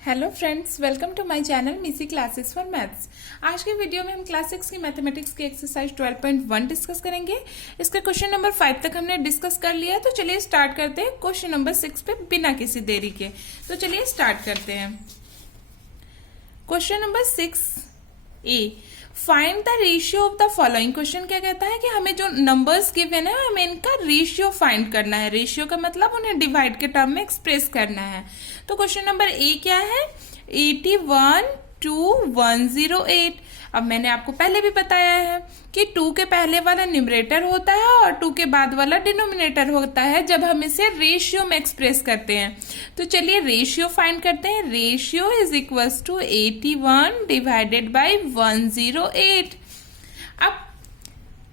Hello friends, welcome to my channel missy classes for maths. आज के video में हम क्लास 6 की मैथमेटिक्स की एक्सरसाइज 12.1 डिस्कस करेंगे। इसका क्वेश्चन नंबर 5 तक हमने डिस्कस कर लिया है, तो चलिए स्टार्ट करते हैं क्वेश्चन नंबर 6 पे बिना किसी देरी के। तो चलिए स्टार्ट करते हैं। Question number 6A, find the ratio of the following. Question क्या कहता है कि हमें जो नंबर्स गिवन है हमें इनका रेशियो फाइंड करना है। रेशियो का मतलब उन्हें डिवाइड के टर्म में एक्सप्रेस करना है। तो क्वेश्चन नंबर ए क्या है, 81 to 108। अब मैंने आपको पहले भी बताया है कि 2 के पहले वाला न्यूमरेटर होता है और 2 के बाद वाला डिनोमिनेटर होता है जब हम इसे रेशियो में एक्सप्रेस करते हैं। तो चलिए रेशियो फाइंड करते हैं। Ratio is equals to 81 divided by 108। अब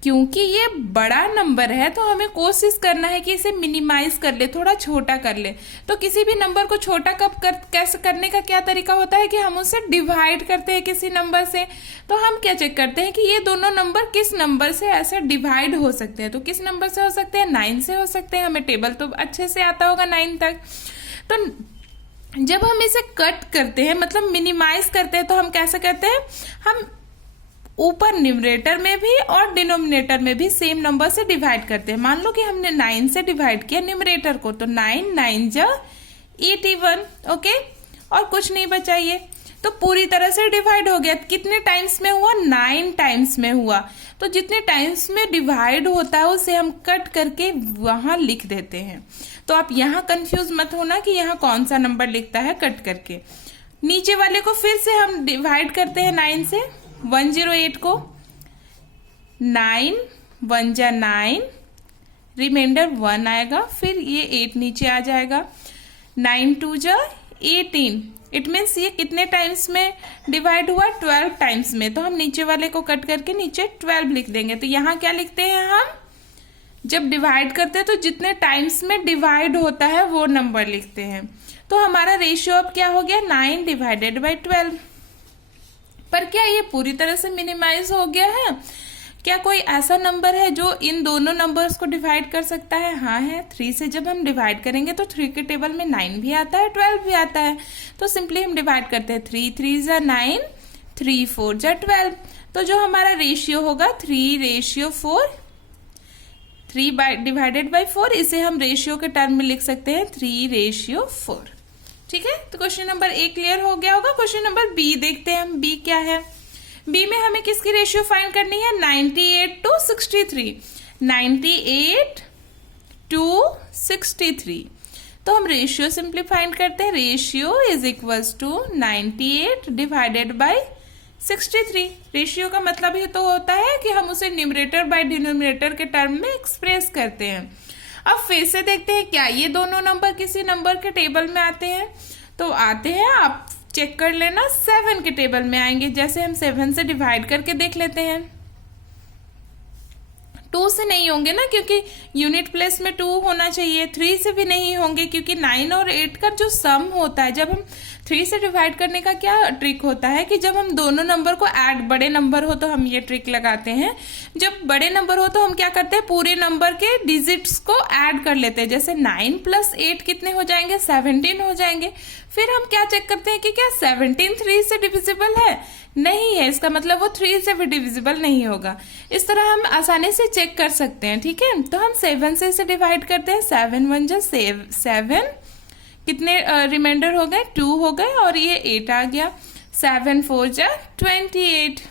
क्योंकि ये बड़ा नंबर है तो हमें कोशिश करना है कि इसे मिनिमाइज कर ले, थोड़ा छोटा कर ले। तो किसी भी नंबर को छोटा कैसे करने का क्या तरीका होता है कि हम उसे डिवाइड करते हैं किसी नंबर से। तो हम क्या चेक करते हैं कि ये दोनों नंबर किस नंबर से ऐसे डिवाइड हो सकते हैं। तो किस नंबर से हो सकते हैं, 9 से हो सकते हैं। हमें टेबल तो अच्छे से आता होगा 9 तक। तो जब हम इसे कट करते हैं, मतलब मिनिमाइज करते हैं, तो हम कैसे करते हैं, हम ऊपर न्यूमरेटर में भी और डिनोमिनेटर में भी सेम नंबर से डिवाइड करते हैं। मान लो कि हमने 9 से डिवाइड किया न्यूमरेटर को, तो 9 9 जा 81, ओके, और कुछ नहीं बचा। ये तो पूरी तरह से डिवाइड हो गया। कितने टाइम्स में हुआ, 9 टाइम्स में हुआ। तो जितने टाइम्स में डिवाइड होता है उसे हम कट करके वहां लिख देते हैं। तो आप यहाँ कंफ्यूज मत होना कि यहाँ कौन सा नंबर लिखता है कट करके। नीचे वाले को फिर से हम डिवाइड करते हैं 9 से, 108 को 9 1 जा 9, रिमाइंडर 1 आएगा, फिर ये 8 नीचे आ जाएगा। 9 2 जा 18। इट मीन्स ये कितने टाइम्स में डिवाइड हुआ, 12 टाइम्स में। तो हम नीचे वाले को कट करके नीचे 12 लिख देंगे। तो यहाँ क्या लिखते हैं, हम जब डिवाइड करते हैं तो जितने टाइम्स में डिवाइड होता है वो नंबर लिखते हैं। तो हमारा रेशियो अब क्या हो गया, 9 डिवाइडेड बाई 12। पर क्या ये पूरी तरह से मिनिमाइज हो गया है? क्या कोई ऐसा नंबर है जो इन दोनों नंबर्स को डिवाइड कर सकता है? हाँ है। 3 से जब हम डिवाइड करेंगे तो 3 के टेबल में 9 भी आता है, 12 भी आता है। तो सिंपली हम डिवाइड करते हैं, 3 3 जा 9, 3 4 जा 12। तो जो हमारा रेशियो होगा 3:4, 3 डिवाइडेड बाई 4, इसे हम रेशियो के टर्म में लिख सकते हैं 3:4। ठीक है, तो क्वेश्चन नंबर ए क्लियर हो गया होगा। क्वेश्चन नंबर बी देखते हैं हम। बी क्या है, बी में हमें किसकी रेशियो फाइंड करनी है, 98 to 63। 98 to 63। तो हम रेशियो सिंपली फाइंड करते हैं। Ratio is equals to 98 divided by 63। Ratio का मतलब ही तो होता है कि हम उसे न्यूमरेटर बाय डिनोमिनेटर के टर्म में एक्सप्रेस करते हैं। अब फिर से देखते हैं क्या ये दोनों नंबर किसी नंबर के टेबल में आते हैं। तो आते हैं, आप चेक कर लेना, 7 के टेबल में आएंगे। जैसे हम 7 से डिवाइड करके देख लेते हैं। 2 से नहीं होंगे ना, क्योंकि यूनिट प्लेस में 2 होना चाहिए। 3 से भी नहीं होंगे क्योंकि 9 और 8 का जो सम होता है, जब हम 3 से डिवाइड करने का क्या ट्रिक होता है कि जब हम दोनों नंबर को ऐड, बड़े नंबर हो तो हम ये ट्रिक लगाते हैं। जब बड़े नंबर हो तो हम क्या करते हैं, पूरे नंबर के डिजिट्स को ऐड कर लेते हैं। जैसे 9 + 8 कितने हो जाएंगे, 17 हो जाएंगे। फिर हम क्या चेक करते हैं कि क्या 17 3 से डिविजिबल है, नहीं है, इसका मतलब वो 3 से भी डिविजिबल नहीं होगा। इस तरह हम आसानी से चेक कर सकते हैं। ठीक है, तो हम 7 से इसे डिवाइड करते हैं। 7 1 जा 7, कितने रिमाइंडर हो गए, 2 हो गए, और ये 8 आ गया। 7 4 जा 28।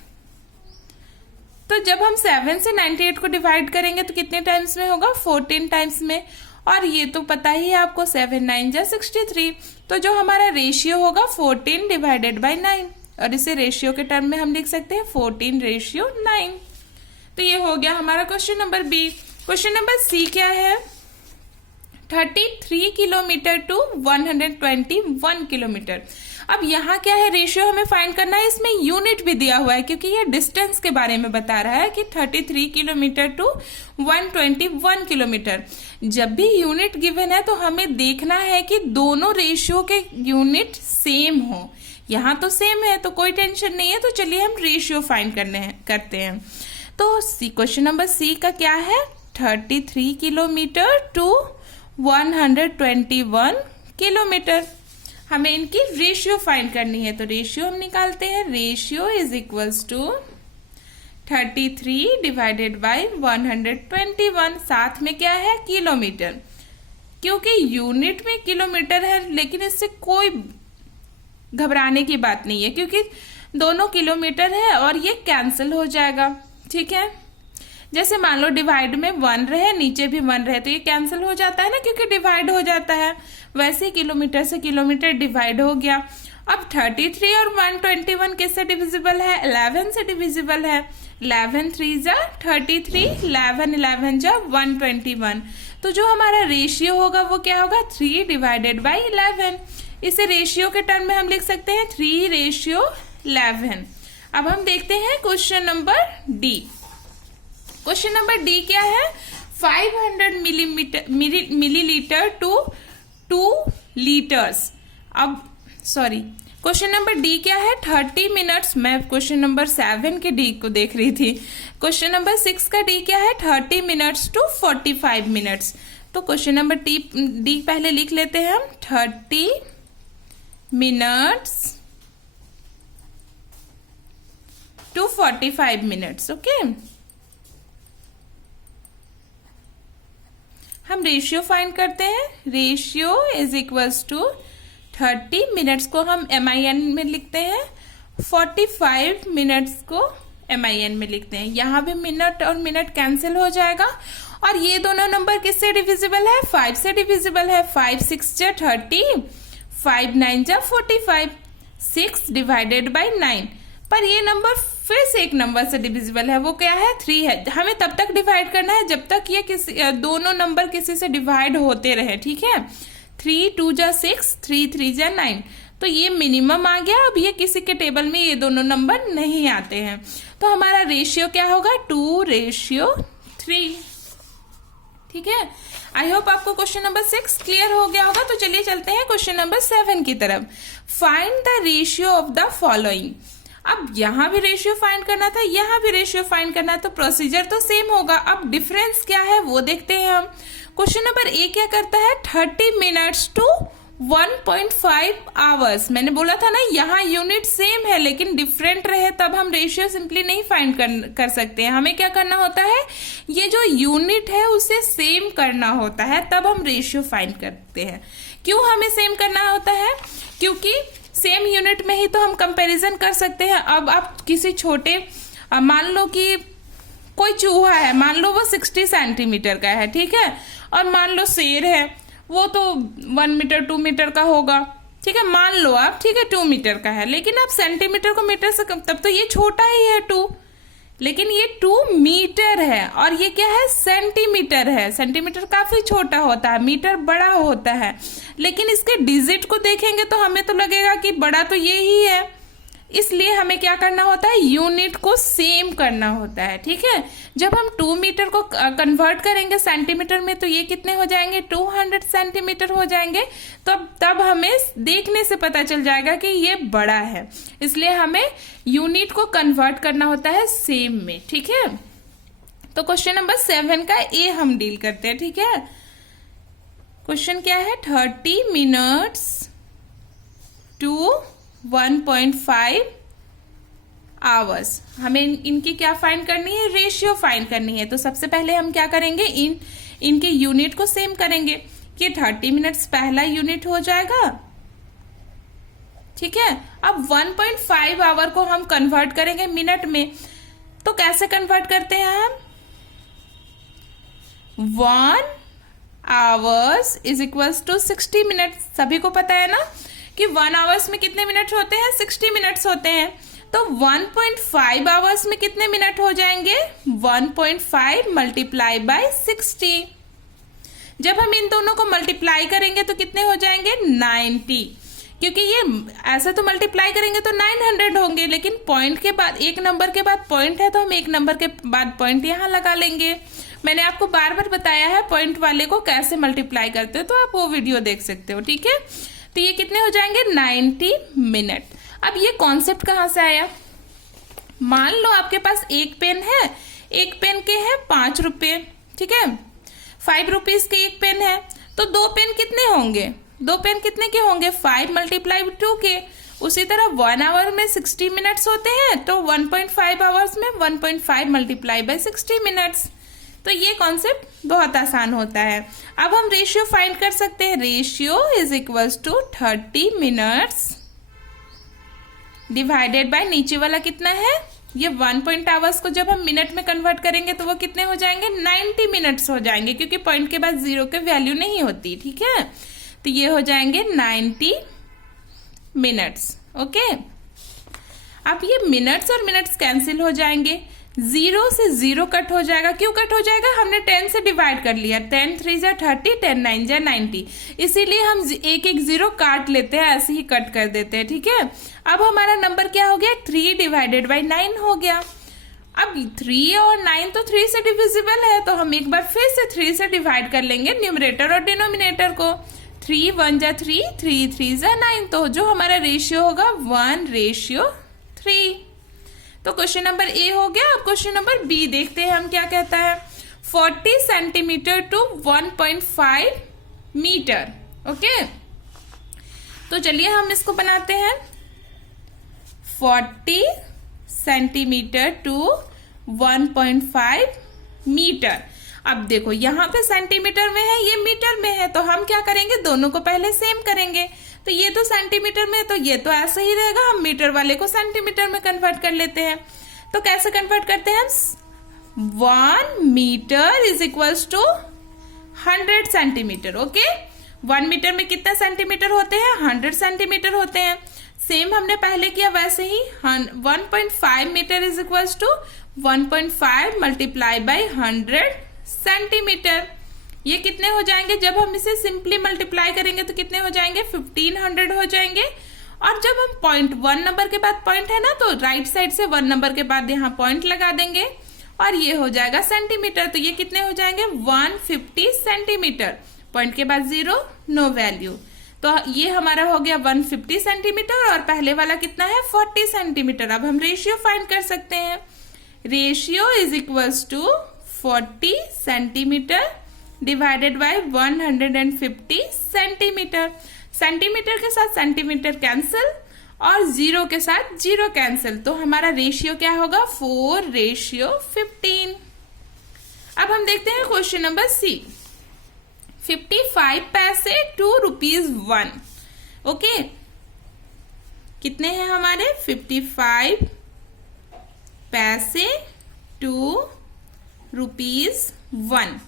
तो जब हम 7 से 98 को डिवाइड करेंगे तो कितने टाइम्स में होगा, 14 टाइम्स में। और ये तो पता ही है आपको, 7 9 जा 63। तो जो हमारा रेशियो होगा 14 डिवाइडेड बाई 9, और इसे रेशियो के टर्म में हम लिख सकते हैं 14:9। तो ये हो गया हमारा question number B. Question number C क्या है, 33 किलोमीटर टू 121 किलोमीटर। अब यहाँ क्या है, रेशियो हमें फाइंड करना है। इसमें यूनिट भी दिया हुआ है क्योंकि ये डिस्टेंस के बारे में बता रहा है कि 33 किलोमीटर टू 121 किलोमीटर। जब भी यूनिट गिवन है तो हमें देखना है कि दोनों रेशियो के यूनिट सेम हो। यहाँ तो सेम है तो कोई टेंशन नहीं है। तो चलिए हम रेशियो फाइंड करते हैं। तो सी, क्वेश्चन नंबर सी का क्या है, 33 किलोमीटर टू 121 किलोमीटर। हमें इनकी रेशियो फाइंड करनी है। तो रेशियो हम निकालते हैं, ratio is equals to 33 divided by 121। साथ में क्या है, किलोमीटर, क्योंकि यूनिट में किलोमीटर है, लेकिन इससे कोई घबराने की बात नहीं है क्योंकि दोनों किलोमीटर है और ये कैंसिल हो जाएगा। ठीक है, जैसे मान लो डिवाइड में 1 रहे, नीचे भी 1 रहे, तो ये कैंसिल हो जाता है ना क्योंकि डिवाइड हो जाता है। वैसे ही किलोमीटर से किलोमीटर डिवाइड हो गया। अब 33 और 121 किससे डिविजिबल है, 11 से डिविजिबल है। 11 3 जा 33, 11 11 जा 121। तो जो हमारा रेशियो होगा वो क्या होगा, 3 डिवाइडेड बाई 11। इसे रेशियो के टर्म में हम लिख सकते हैं 3:11। अब हम देखते हैं question number D. Question number D क्या है, 500 मिलीलीटर टू 2 लीटर्स। अब सॉरी, क्वेश्चन नंबर डी क्या है, 30 मिनट्स। मैं क्वेश्चन नंबर 7 के डी को देख रही थी। क्वेश्चन नंबर 6 का डी क्या है, 30 मिनट्स टू 45 मिनट्स। तो क्वेश्चन नंबर डी पहले लिख लेते हैं हम, 30 मिनट्स टू 45 मिनट्स। ओके, हम रेशियो फाइंड करते हैं। Ratio is equals to 30 minutes को हम MIN में लिखते हैं, 45 मिनट्स को MIN में लिखते हैं। यहाँ भी मिनट और मिनट कैंसिल हो जाएगा। और ये दोनों नंबर किससे डिविजिबल है, 5 से डिविजिबल है। 5 6 जा 30, 5 9 जा 45, 6 डिवाइडेड बाई 9। पर ये नंबर फिर से एक नंबर से डिविजिबल है, वो क्या है, 3 है। हमें तब तक डिवाइड करना है जब तक ये दोनों नंबर किसी से डिवाइड होते रहे। ठीक है, 3 2 जा 6, 3 3 जा 9। तो ये मिनिमम आ गया। अब ये किसी के टेबल में ये दोनों नंबर नहीं आते हैं, तो हमारा रेशियो क्या होगा, 2:3। ठीक है, आई होप आपको क्वेश्चन नंबर 6 क्लियर हो गया होगा। तो चलिए चलते हैं क्वेश्चन नंबर 7 की तरफ। Find the ratio of the following. अब यहां भी रेशियो फाइंड करना था, यहां भी रेशियो फाइंड करना है, तो प्रोसीजर तो सेम होगा। अब डिफरेंस क्या है वो देखते हैं हम। क्वेश्चन नंबर ए क्या करता है, 30 मिनट्स टू 1.5 आवर्स। मैंने बोला था ना, यहाँ यूनिट सेम है लेकिन डिफरेंट रहे तब हम रेशियो सिंपली नहीं फाइंड कर सकते हैं। हमें क्या करना होता है, ये जो यूनिट है उसे सेम करना होता है, तब हम रेशियो फाइंड करते हैं। क्यों हमें सेम करना होता है, क्योंकि सेम यूनिट में ही तो हम कंपैरिजन कर सकते हैं। अब आप किसी छोटे, मान लो कि कोई चूहा है, मान लो वो 60 सेंटीमीटर का है, ठीक है, और मान लो शेर है, वो तो 1 मीटर 2 मीटर का होगा। ठीक है, मान लो आप, ठीक है, 2 मीटर का है, लेकिन आप सेंटीमीटर को मीटर से कम, तब तो ये छोटा ही है 2, लेकिन ये 2 मीटर है और ये क्या है, सेंटीमीटर है। सेंटीमीटर काफी छोटा होता है, मीटर बड़ा होता है, लेकिन इसके डिजिट को देखेंगे तो हमें तो लगेगा कि बड़ा तो ये ही है। इसलिए हमें क्या करना होता है, यूनिट को सेम करना होता है। ठीक है, जब हम 2 मीटर को कन्वर्ट करेंगे सेंटीमीटर में तो ये कितने हो जाएंगे, 200 सेंटीमीटर हो जाएंगे। तो तब हमें देखने से पता चल जाएगा कि ये बड़ा है, इसलिए हमें यूनिट को कन्वर्ट करना होता है सेम में। ठीक है, तो क्वेश्चन नंबर 7 का ए हम डील करते हैं। ठीक है, क्वेश्चन क्या है, 30 मिनट्स टू 1.5 आवर्स। हमें इनकी क्या फाइंड करनी है, रेशियो फाइंड करनी है। तो सबसे पहले हम क्या करेंगे, इनके यूनिट को सेम करेंगे। ये 30 मिनट्स पहला यूनिट हो जाएगा। ठीक है, अब 1.5 आवर को हम कन्वर्ट करेंगे मिनट में। तो कैसे कन्वर्ट करते हैं हम, 1 hours is equals to 60 minutes. सभी को पता है ना कि 1 आवर्स में कितने मिनट्स होते हैं, 60 मिनट्स होते हैं। तो 1.5 आवर्स में कितने मिनट हो जाएंगे, 1.5 मल्टीप्लाई बाय 60। जब हम इन दोनों को मल्टीप्लाई करेंगे तो कितने हो जाएंगे, 90। क्योंकि ये ऐसे तो मल्टीप्लाई करेंगे तो 900 होंगे, लेकिन पॉइंट के बाद, एक नंबर के बाद पॉइंट है तो हम एक नंबर के बाद पॉइंट यहाँ लगा लेंगे। मैंने आपको बार बार बताया है पॉइंट वाले को कैसे मल्टीप्लाई करते हो, तो आप वो वीडियो देख सकते हो। ठीक है, तो ये कितने हो जाएंगे, 90 मिनट। अब ये कॉन्सेप्ट कहां से आया, मान लो आपके पास एक पेन है, एक पेन के हैं 5 रुपए, ठीक है, 5 रुपीज के एक पेन है, तो 2 पेन कितने होंगे, 2 पेन कितने के होंगे? 5 मल्टीप्लाई 2 के। उसी तरह 1 आवर में 60 मिनट्स होते हैं, तो 1.5 आवर्स में 1.5 मल्टीप्लाई बाय 60 मिनट्स। तो ये कॉन्सेप्ट बहुत आसान होता है। अब हम रेशियो फाइंड कर सकते हैं। Ratio is equals to 30 minutes divided by नीचे वाला कितना है? ये 1 पॉइंट आवर्स को जब हम मिनट में कन्वर्ट करेंगे तो वो कितने हो जाएंगे? 90 मिनट्स हो जाएंगे, क्योंकि पॉइंट के बाद 0 के वैल्यू नहीं होती। ठीक है, तो ये हो जाएंगे 90 मिनट्स। ओके, अब ये मिनट्स और मिनट्स कैंसिल हो जाएंगे, 0 से 0 कट हो जाएगा। क्यों कट हो जाएगा? हमने 10 से डिवाइड कर लिया। 10 3 जा 30, 10 9 जा 90, इसीलिए हम एक एक 0 काट लेते हैं, ऐसे ही कट कर देते हैं। ठीक है, अब हमारा नंबर क्या हो गया? 3 डिवाइडेड बाई 9 हो गया। अब 3 और 9 तो 3 से डिविजिबल है, तो हम एक बार फिर से 3 से डिवाइड कर लेंगे न्यूमरेटर और डिनोमिनेटर को। 3 1 जा 3, 3 3 जा 9, तो जो हमारा रेशियो होगा 1:3। तो क्वेश्चन नंबर ए हो गया। अब क्वेश्चन नंबर बी देखते हैं हम क्या कहता है। 40 सेंटीमीटर टू 1.5 मीटर। ओके, तो चलिए हम इसको बनाते हैं। 40 सेंटीमीटर टू 1.5 मीटर। अब देखो यहाँ पे सेंटीमीटर में है, ये मीटर में है, तो हम क्या करेंगे? दोनों को पहले सेम करेंगे। तो ये तो सेंटीमीटर में, तो ये तो ऐसा ही रहेगा, हम मीटर वाले को सेंटीमीटर में कन्वर्ट कर लेते हैं। तो कैसे कन्वर्ट करते हैं? 1 metre is equals to 100 centimetre. Okay, 1 metre में कितना सेंटीमीटर होते हैं? 100 सेंटीमीटर होते हैं। सेम हमने पहले किया वैसे ही। 1.5 metre is equals to 1.5 multiply by 100 centimetre. ये कितने हो जाएंगे? जब हम इसे सिंपली मल्टीप्लाई करेंगे तो कितने हो जाएंगे? 1500 हो जाएंगे। और जब हम पॉइंट 1 नंबर के बाद पॉइंट है ना, तो राइट साइड से 1 नंबर के बाद यहाँ पॉइंट लगा देंगे और ये हो जाएगा सेंटीमीटर। तो ये कितने हो जाएंगे? 150 सेंटीमीटर। पॉइंट के बाद 0, नो वैल्यू, तो ये हमारा हो गया 150 सेंटीमीटर। और पहले वाला कितना है? 40 सेंटीमीटर। अब हम रेशियो फाइंड कर सकते हैं। Ratio is equals to 40 centimetre divided by 150 centimetre. Centimetre के साथ सेंटीमीटर कैंसिल और 0 के साथ 0 कैंसिल, तो हमारा रेशियो क्या होगा? 4:15। अब हम देखते हैं क्वेश्चन नंबर सी। 55 पैसे टू ₹1। ओके, कितने हैं हमारे? 55 पैसे टू ₹1।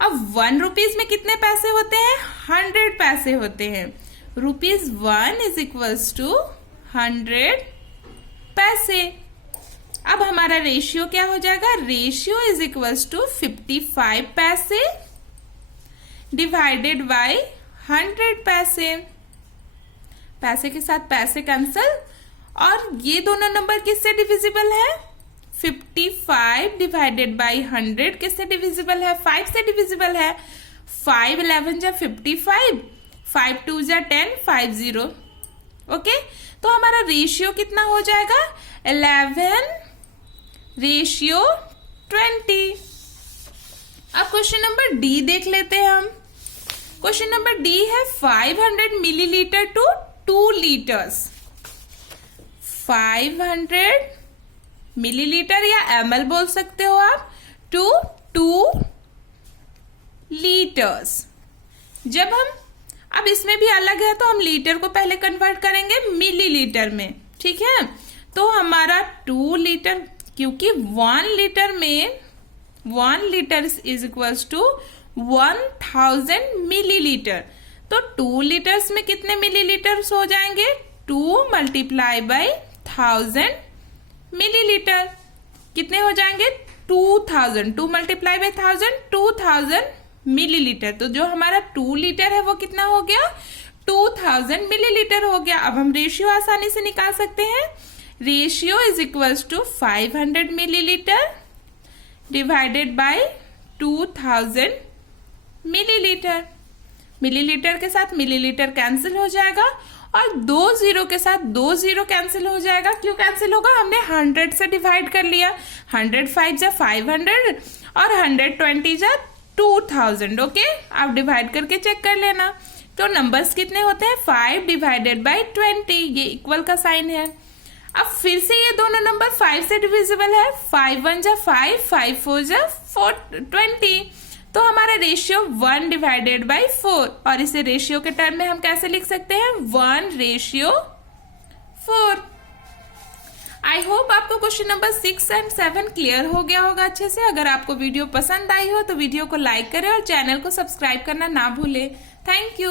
अब 1 रुपीज में कितने पैसे होते हैं? 100 पैसे होते हैं। ₹1 इज इक्वल्स टू 100 पैसे। अब हमारा रेशियो क्या हो जाएगा? रेशियो इज इक्वल्स टू 55 पैसे डिवाइडेड बाय 100 पैसे। पैसे के साथ पैसे कैंसिल, और ये दोनों नंबर किससे डिविजिबल है? 55 डिवाइडेड बाई 100 किससे डिविजिबल है? 5 से डिविजिबल है। 5 11 जा 55, 5 2 जा 10, 5 0। ओके, तो हमारा रेशियो कितना हो जाएगा? 11:20। अब क्वेश्चन नंबर डी देख लेते हैं हम। क्वेश्चन नंबर डी है 500 मिलीलीटर टू 2 लीटर्स। 500 मिलीलीटर या ml बोल सकते हो आप, टू 2 लीटर्स। जब हम, अब इसमें भी अलग है, तो हम लीटर को पहले कन्वर्ट करेंगे मिलीलीटर में। ठीक है, तो हमारा 2 लीटर, क्योंकि 1 लीटर में 1 litre is equals to 1000 millilitre. तो 2 लीटर्स में कितने मिलीलीटर्स हो जाएंगे? 2 मल्टीप्लाई बाई 1000 मिलीलीटर। कितने हो जाएंगे? 2000। 2 मल्टीप्लाई बाई 1000, 2000 मिलीलीटर। तो जो हमारा 2 लीटर है वो कितना हो गया? 2000 मिलीलीटर हो गया। अब हम रेशियो आसानी से निकाल सकते हैं। Ratio is equals to 500 millilitre divided by 2000 millilitre. Millilitre के साथ मिलीलीटर कैंसिल हो जाएगा, और 2 0 के साथ 2 0 कैंसिल हो जाएगा। क्यों कैंसिल होगा? हमने 100 से डिवाइड कर लिया। 100 5 जा 500 और 120 जा 2000। ओके, आप डिवाइड करके चेक कर लेना। तो नंबर्स कितने होते हैं 5 डिवाइडेड बाई 20, ये इक्वल का साइन है। अब फिर से ये दोनों नंबर 5 से डिविजिबल है, 5 1 जा 5, 5 4 जा 20, तो हमारा रेशियो 1 डिवाइडेड बाई 4, और इसे रेशियो के टर्म में हम कैसे लिख सकते हैं 1:4। आई होप आपको क्वेश्चन नंबर 6 एंड 7 क्लियर हो गया होगा अच्छे से। अगर आपको वीडियो पसंद आई हो तो वीडियो को लाइक करें और चैनल को सब्सक्राइब करना ना भूलें। Thank you.